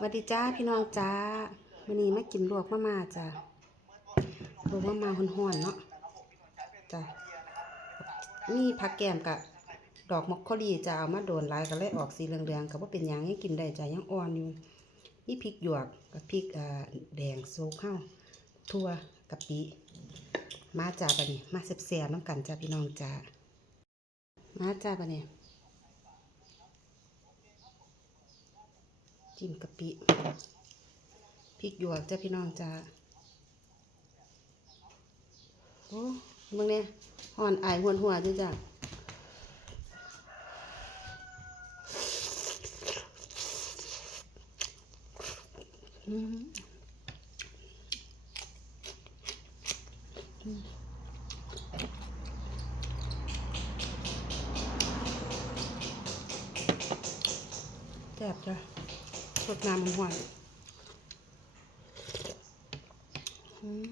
สวัสดีจ้าพี่น้องจ้าวันนี้มากินลวกมามาจ้าลวกมามาห่อนๆเนาะจ้านี่ผักแกมกับดอกมอกโคลีจะเอามาโดนลายก็เลยออกสีเหลืองๆกับว่าเป็นยังให้กินได้จ้ายังอ่อนอยู่นี่พริกหยวกกับพริกแดงโซกข้าวทั่วกะปิมาจ้าปะนี่มาแซ่บๆน้ำกันจ้าพี่น้องจ้ามาจ้าปะนี่ จิ้มกะปิพริกหยวกจ้าพี่น้องจ้าโอ้มึงเนี่ยห่อนอายหวนหัวจ้าจ้าอืมอืมแซ่บจ้ะ สดน้ำมันหวานอืม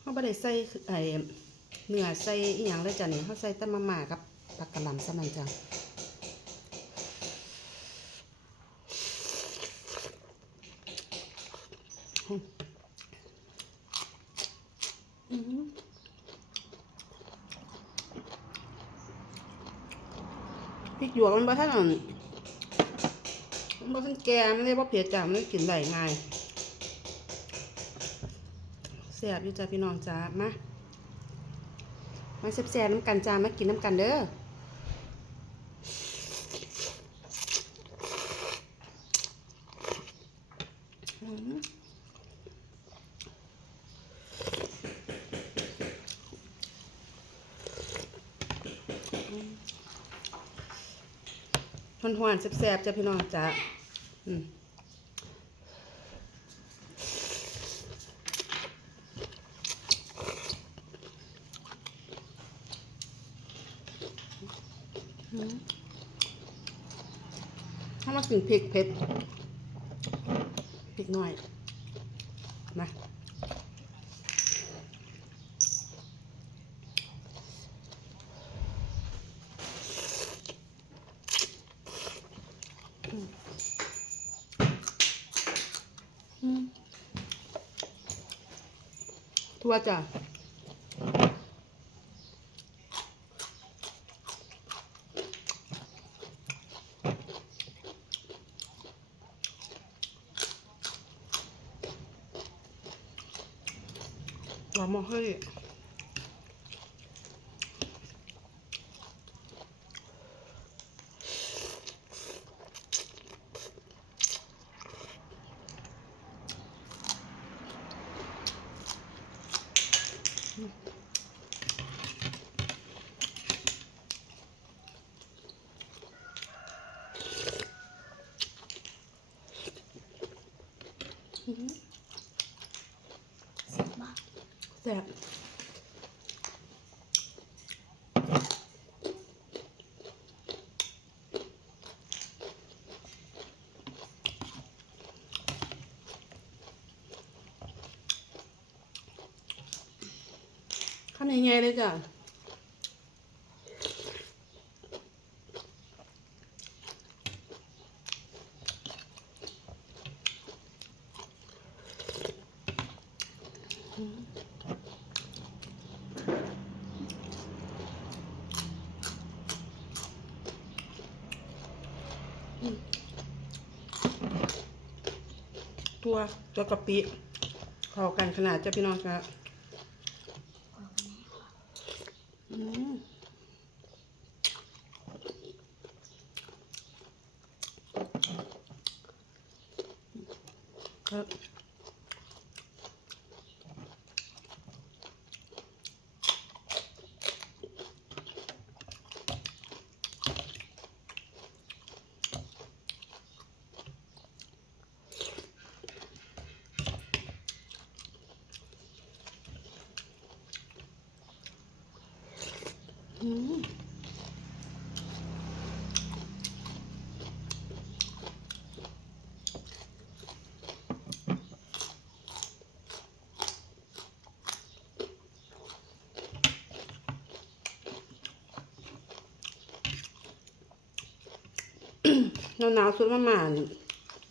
เขาไม่ได้ใส่ไอ้เนื้อใส่อีหยังเลยจ้ะนี่เขาใส่แต่มาม่ากับผักกะหล่ำซะนั่นจ้ะอืมอืม พริก หยวกมันบ่ท่านอั่นมันบ่ท่านแก่มันเลยบ่เผ็ดจ้ะมันกินได้ง่ายแซ่บอยู่จ้าพี่น้องจ้ามามาแซ่บๆน้ำกันจ้ามากินน้ำกันเด้อม หวานๆแซ่บๆจ้ะพี่น้องจ้ะอืมถ้ามากินพริกเผ็ดพริกหน่อยนะอืมอืม ทั่วจ้ะหวานมากเลย แซ่บข้าวเหนียวใหญ่เลยจ้ะ ตัวตัวกะปิเข้ากันขนาดจะพี่น้องครับอืมครับ หนาวๆสุดมาหมา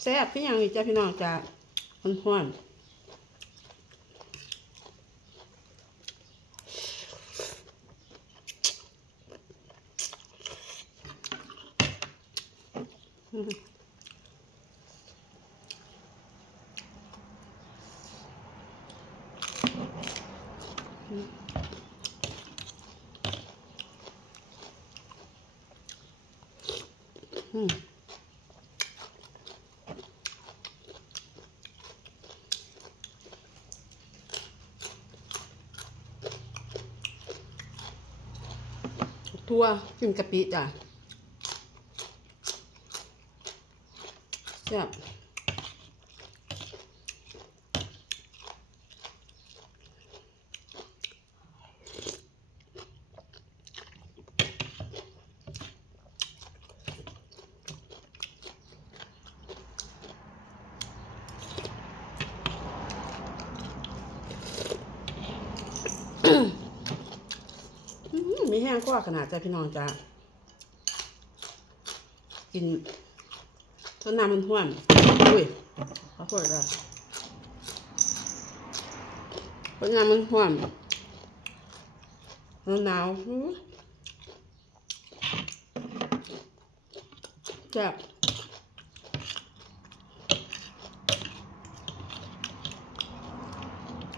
แซ่บพี่ยังอีกจ้าพี่น้องจ้าห้อนๆ อืมทั่วกินกะปิจ้ะ แซ่บมีแห้งกว่าขนาดจ้ะพี่น้องจ้ะกิน ต้นน้ำมันห้วนอุ้ยขอโทษจ้ะต้นน้ำมันห้วนหนาวๆอื้อแซ่บ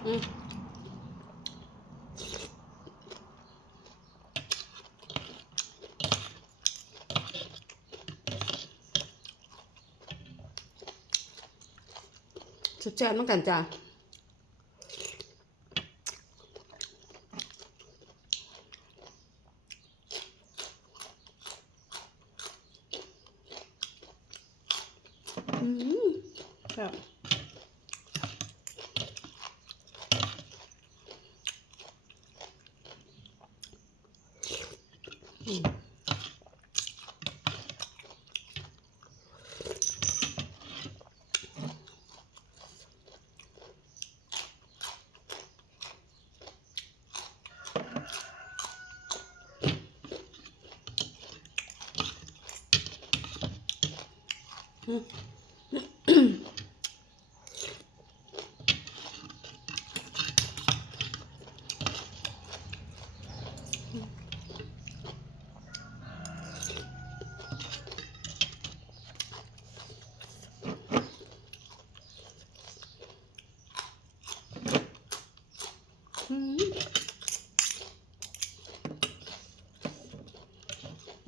อืม แซ่บเหมือนกันจ้ะอืมครับอืม อืมอื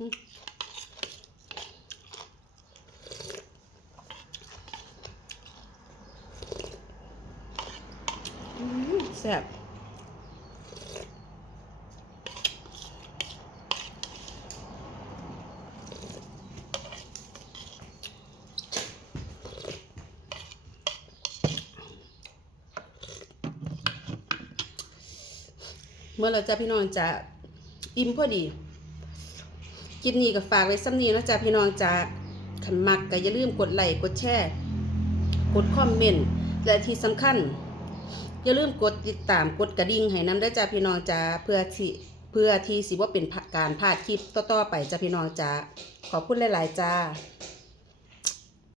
มอืมแซ่บเมื่อเราจะพี่น้องจะอิ่มพอดีคลิปนี้ก็ฝากไว้ซ้ำนี้นะจ๊ะพี่น้องจะขันมักก็อย่าลืมกดไลค์กดแชร์ กดคอมเมนต์ และที่สำคัญ อย่าลืมกดติดตามกดกระดิ่งให้น้ำได้จ้าพี่น้องจ้าเพื่อที่เพื่อที่สิว่าเป็นการพลาดคลิปต่อๆไปจ้าพี่น้องจ้าขอบคุณหลาย ๆ จ้า